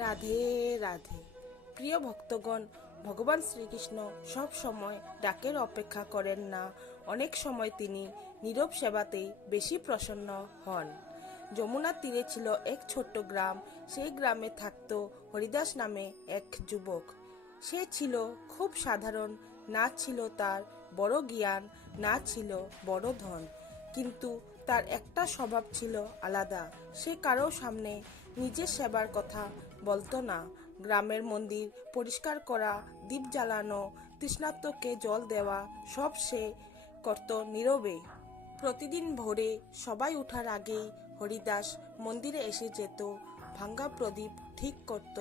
রাধে রাধে। প্রিয় ভক্তগণ, ভগবান শ্রীকৃষ্ণ সব সময় ডাকের অপেক্ষা করেন না। অনেক সময় তিনি নীরব সেবাতেই বেশি প্রসন্ন হন। যমুনার তীরে ছিল এক ছোট্ট গ্রাম। সেই গ্রামে থাকত হরিদাস নামে এক যুবক। সে ছিল খুব সাধারণ, না ছিল তার বড় জ্ঞান, না ছিল বড় ধন, কিন্তু তার একটা স্বভাব ছিল আলাদা। সে কারো সামনে নিজের সেবার কথা বলতো না। গ্রামের মন্দির পরিষ্কার করা, দীপ জ্বালানো, তৃষ্ণার্তকে জল দেওয়া, সব সে করত নীরবে। প্রতিদিন ভোরে সবাই ওঠার আগেই হরিদাস মন্দিরে এসে যেত, ভাঙ্গা প্রদীপ ঠিক করত,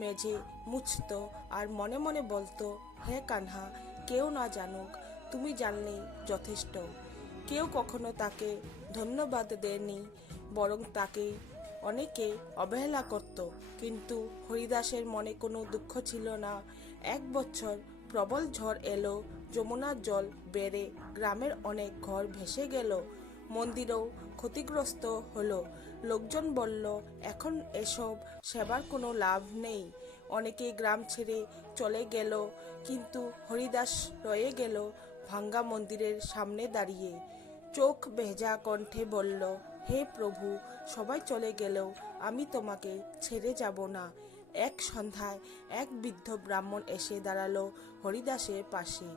মেঝে মুছত আর মনে মনে বলতো, হে কানহা, কেউ না জানুক, তুমি জানলেই যথেষ্ট। কেউ কখনো তাকে ধন্যবাদ দেয়নি, বরং তাকে অনেকে অবহেলা করত, কিন্তু হরিদাসের মনে কোনো দুঃখ ছিল না। এক বছর প্রবল ঝড় এলো, যমুনার জল বেড়ে গ্রামের অনেক ঘর ভেসে গেল, মন্দিরও ক্ষতিগ্রস্ত হলো। লোকজন বলল, এখন এসব সেবার কোনো লাভ নেই। অনেকেই গ্রাম ছেড়ে চলে গেল, কিন্তু হরিদাস রয়ে গেল ভাঙ্গা মন্দিরের সামনে দাঁড়িয়ে। চোখ ভেজা কণ্ঠে বলল, হে প্রভু, সবাই চলে গেলেও আমি তোমাকে ছেড়ে যাব না। এক সন্ধ্যায় এক বৃদ্ধ ব্রাহ্মণ এসে দাঁড়ালো হরিদাসের পাশে।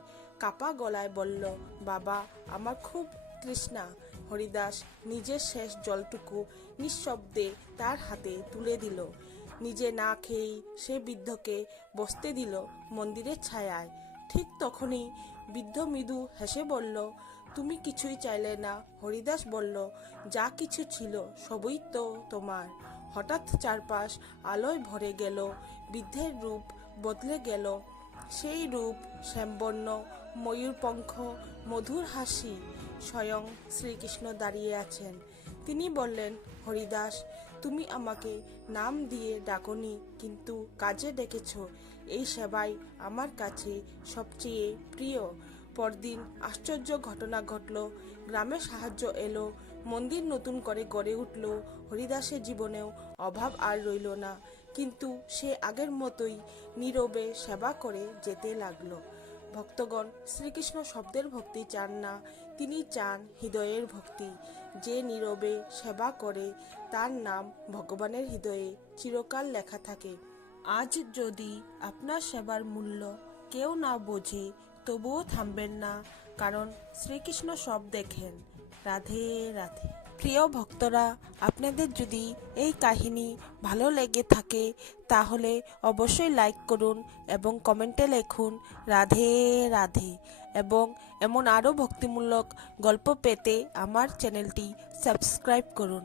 কাপা গলায় বলল, বাবা, আমার খুব তৃষ্ণা। হরিদাস নিজের শেষ জলটুকু নিঃশব্দে তার হাতে তুলে দিল। নিজে না খেয়েই সে বৃদ্ধকে বসতে দিল মন্দিরের ছায়ায়। ঠিক তখনই বৃদ্ধ মৃদু হেসে বলল, তুমি কিছুই চাইলে না। হরিদাস বলল, যা কিছু ছিল সবই তো তোমার। হঠাৎ চারপাশ আলোয় ভরে গেল, বৃদ্ধের রূপ বদলে গেল। সেই রূপ শ্যামবর্ণ, ময়ূরপঙ্খ, মধুর হাসি। স্বয়ং শ্রীকৃষ্ণ দাঁড়িয়ে আছেন। তিনি বললেন, হরিদাস, তুমি আমাকে নাম দিয়ে ডাকনি, কিন্তু কাজে ডেকেছ। এই সেবাই আমার কাছে সবচেয়ে প্রিয়। পরদিন আশ্চর্য ঘটনা ঘটল। গ্রামে সাহায্য এলো, মন্দির নতুন করে গড়ে উঠল। হরিদাসের জীবনেও অভাব আর রইল না, কিন্তু সে আগের মতোই নীরবে সেবা করে যেতে লাগলো। ভক্তগণ, শ্রীকৃষ্ণ শব্দের ভক্তি চান না, তিনি চান হৃদয়ের ভক্তি। যে নীরবে সেবা করে, তার নাম ভগবানের হৃদয়ে চিরকাল লেখা থাকে। আজ যদি আপনার সেবার মূল্য কেউ না বোঝে, তবুও থামবেন না, কারণ শ্রীকৃষ্ণ সব দেখেন। রাধে রাধে। প্রিয় ভক্তরা, আপনাদের যদি এই কাহিনী ভালো লেগে থাকে তাহলে অবশ্যই লাইক করুন এবং কমেন্টে লিখুন রাধে রাধে। এবং এমন আরও ভক্তিমূলক গল্প পেতে আমার চ্যানেলটি সাবস্ক্রাইব করুন।